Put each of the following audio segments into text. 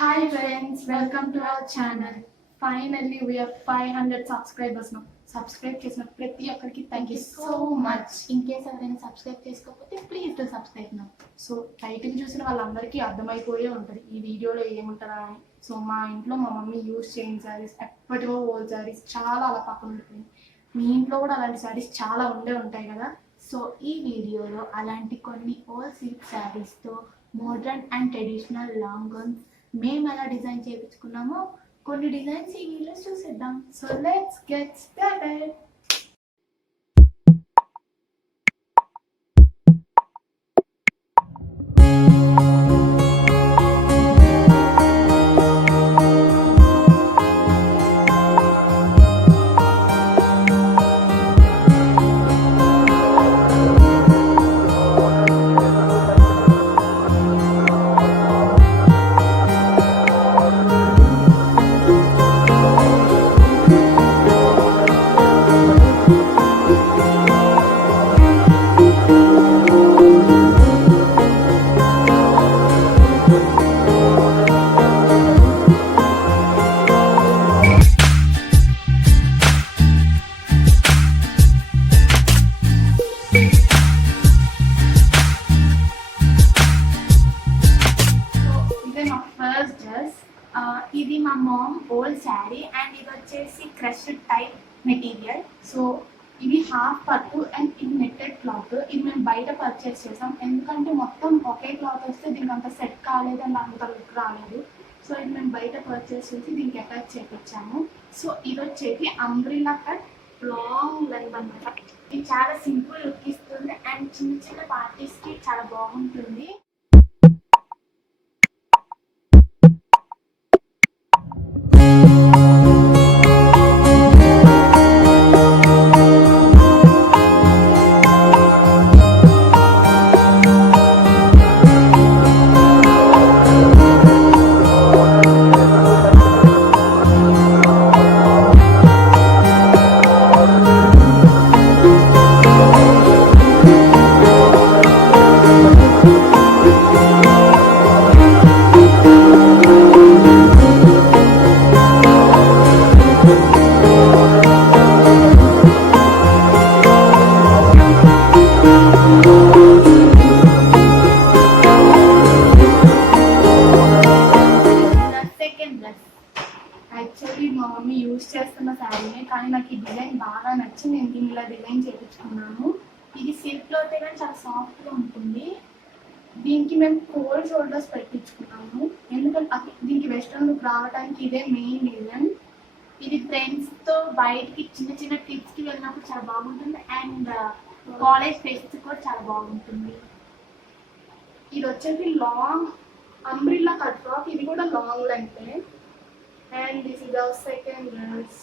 Hi friends, welcome to our channel. Finally we have 500 subscribers now. Subscribe చేసిన ప్రతి ఒక్కరికి thank you so much. In case ఎవరైనా సబ్స్క్రైబ్ చేసుకోకపోతే please do subscribe now. So title చూసిన వాళ్ళందరికీ అర్థమైపోయే ఉంటుంది ఈ వీడియోలో ఏముంటుందా అని. సో మా ఇంట్లో మా మమ్మీ యూజ్ చేయని శారీస్, ఎప్పటివో ఓల్డ్ శారీస్ చాలా అలా పక్కన ఉండిపోయింది. మీ ఇంట్లో కూడా అలాంటి శారీస్ చాలా ఉంటాయి కదా. సో ఈ వీడియోలో అలాంటి కొన్ని ఓల్డ్ సిల్క్ శారీస్తో modern and traditional long gowns మేము ఎలా డిజైన్ చేయించుకున్నామో కొన్ని డిజైన్స్ ఈ వీడియోలో చూసేద్దాం. So let's get started. ఇది మా మామ్ ఓల్డ్ శారీ అండ్ ఇది వచ్చేసి క్రష్డ్ టైప్ మెటీరియల్. సో ఇది హాఫ్ పట్టు అండ్ ఇది నెట్టెడ్ క్లాత్. ఇది మేము బయట పర్చేస్ చేసాం ఎందుకంటే మొత్తం ఒకే క్లాత్ వస్తే దీనికి అంత సెట్ కాలేదు అండ్ అంత లుక్ రాలేదు. సో ఇది మేము బయట పర్చేస్ చేసి దీనికి అటాచ్ చేయించాము. సో ఇది వచ్చేసి అంబ్రిల్లా కట్ లాంగ్ లెంత్ అనమాట. ఇది చాలా సింపుల్ లుక్ ఇస్తుంది అండ్ చిన్న చిన్న పార్టీస్కి చాలా బాగుంటుంది. యాక్చువల్లీ మా మమ్మీ యూజ్ చేస్తున్న శారీనే, కానీ నాకు ఈ డిజైన్ బాగా నచ్చి నేను దీన్ని ఇలా డిజైన్ చేయించుకున్నాను. ఇది సిల్క్లో అయితే కానీ చాలా సాఫ్ట్గా ఉంటుంది. దీనికి మేము కోల్డ్ షోల్డర్స్ పెట్టించుకున్నాము ఎందుకంటే దీనికి వెస్ట్రన్ లుక్ రావడానికి ఇదే మెయిన్ రీజన్. ఇది ఫ్రెండ్స్తో బయటికి చిన్న చిన్న ట్రిప్స్కి వెళ్ళినప్పుడు చాలా బాగుంటుంది అండ్ కాలేజ్ ఫెస్ట్ కూడా చాలా బాగుంటుంది. ఇది వచ్చేసి లాంగ్ అంబ్రిల్లా కట్ ఫ్రాక్. ఇది కూడా long length and this is our second dress.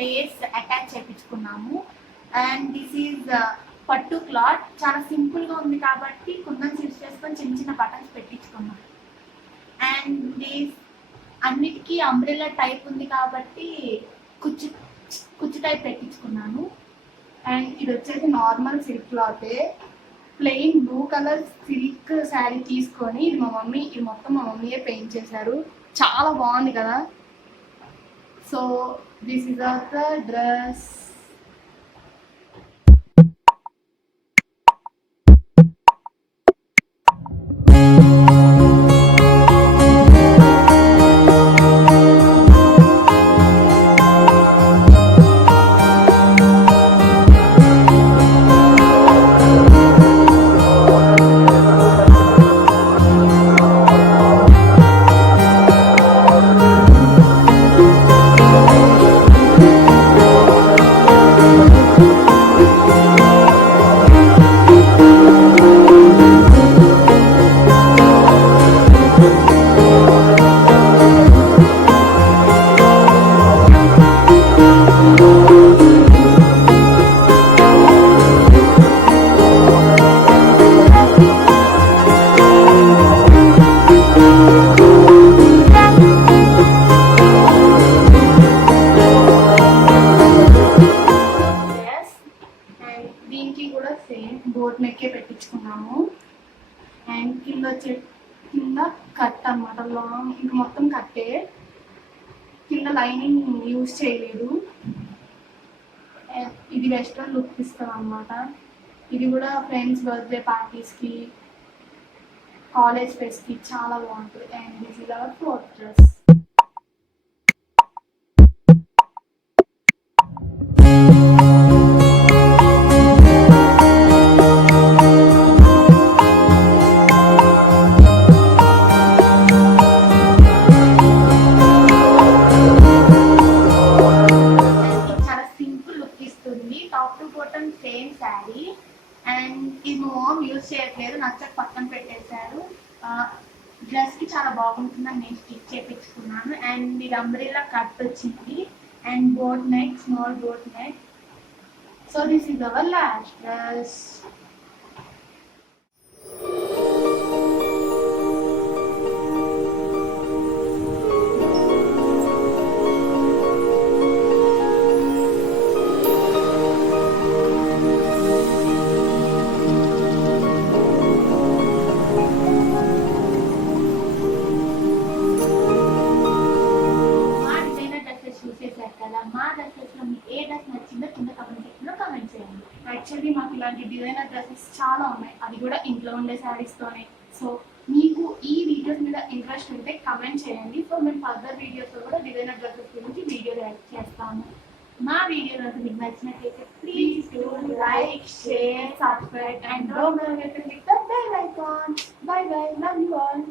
Lace attach చేయించుకున్నాము. అండ్ దిస్ ఈజ్ పట్టు క్లాత్. చాలా సింపుల్గా ఉంది కాబట్టి కుందన్ స్టిచ్ చేసుకొని చిన్న చిన్న బటన్స్ పెట్టించుకున్నాం. అండ్ దిస్ అన్నిటికీ అంబ్రెల్లా టైప్ ఉంది కాబట్టి కుచ్చు టైప్ పెట్టించుకున్నాను. అండ్ ఇది వచ్చేసి నార్మల్ సిల్క్ క్లాతే. Plain blue colour silk sari తీసుకొని ఇది మొత్తం మా మమ్మీయే పెయింట్ చేశారు. చాలా బాగుంది కదా. So this is the dress. దీనికి కూడా సేమ్ బోట్ నెక్కే పెట్టించుకున్నాము. అండ్ కింద కట్ అన్నమాట, లాంగ్. ఇంక మొత్తం కట్టే, కింద లైనింగ్ యూజ్ చేయలేదు. ఇది వెస్ట్రన్ లుక్ ఇస్తాం అన్నమాట. ఇది కూడా ఫ్రెండ్స్ బర్త్డే పార్టీస్కి, కాలేజ్ ఫెస్ట్కి చాలా బాగుంటుంది. And this is hour fourth dress. Top to bottom same sari. And ఇది మా మామ్ యూజ్ చేయట్లేదు, నచ్చక పక్కన పెట్టేశారు. డ్రెస్కి చాలా బాగుంటుందని నేను స్టిచ్ చేయించుకున్నాను. అండ్ ఇది అంబ్రెల్లా కట్ వచ్చింది. And boat neck, small boat neck. So this is our last dress. మా డ్రెస్సెస్లో మీకు ఏ డ్రెస్ నచ్చిందో కింద కమెంట్ సెక్షన్లో కమెంట్ చేయండి. యాక్చువల్లీ మాకు ఇలాంటి డిజైనర్ డ్రెస్సెస్ చాలా ఉన్నాయి, అది కూడా ఇంట్లో ఉండే శారీస్తోనే. సో మీకు ఈ వీడియోస్ మీద ఇంట్రెస్ట్ ఉంటే కమెంట్ చేయండి. సో మేము ఫర్దర్ వీడియోస్లో కూడా డిజైనర్ డ్రెస్సెస్ గురించి వీడియో చేస్తాము. మా వీడియో మీకు నచ్చినట్లయితే please do like, share, subscribe and don't forget to click the bell icon. By by, love you all.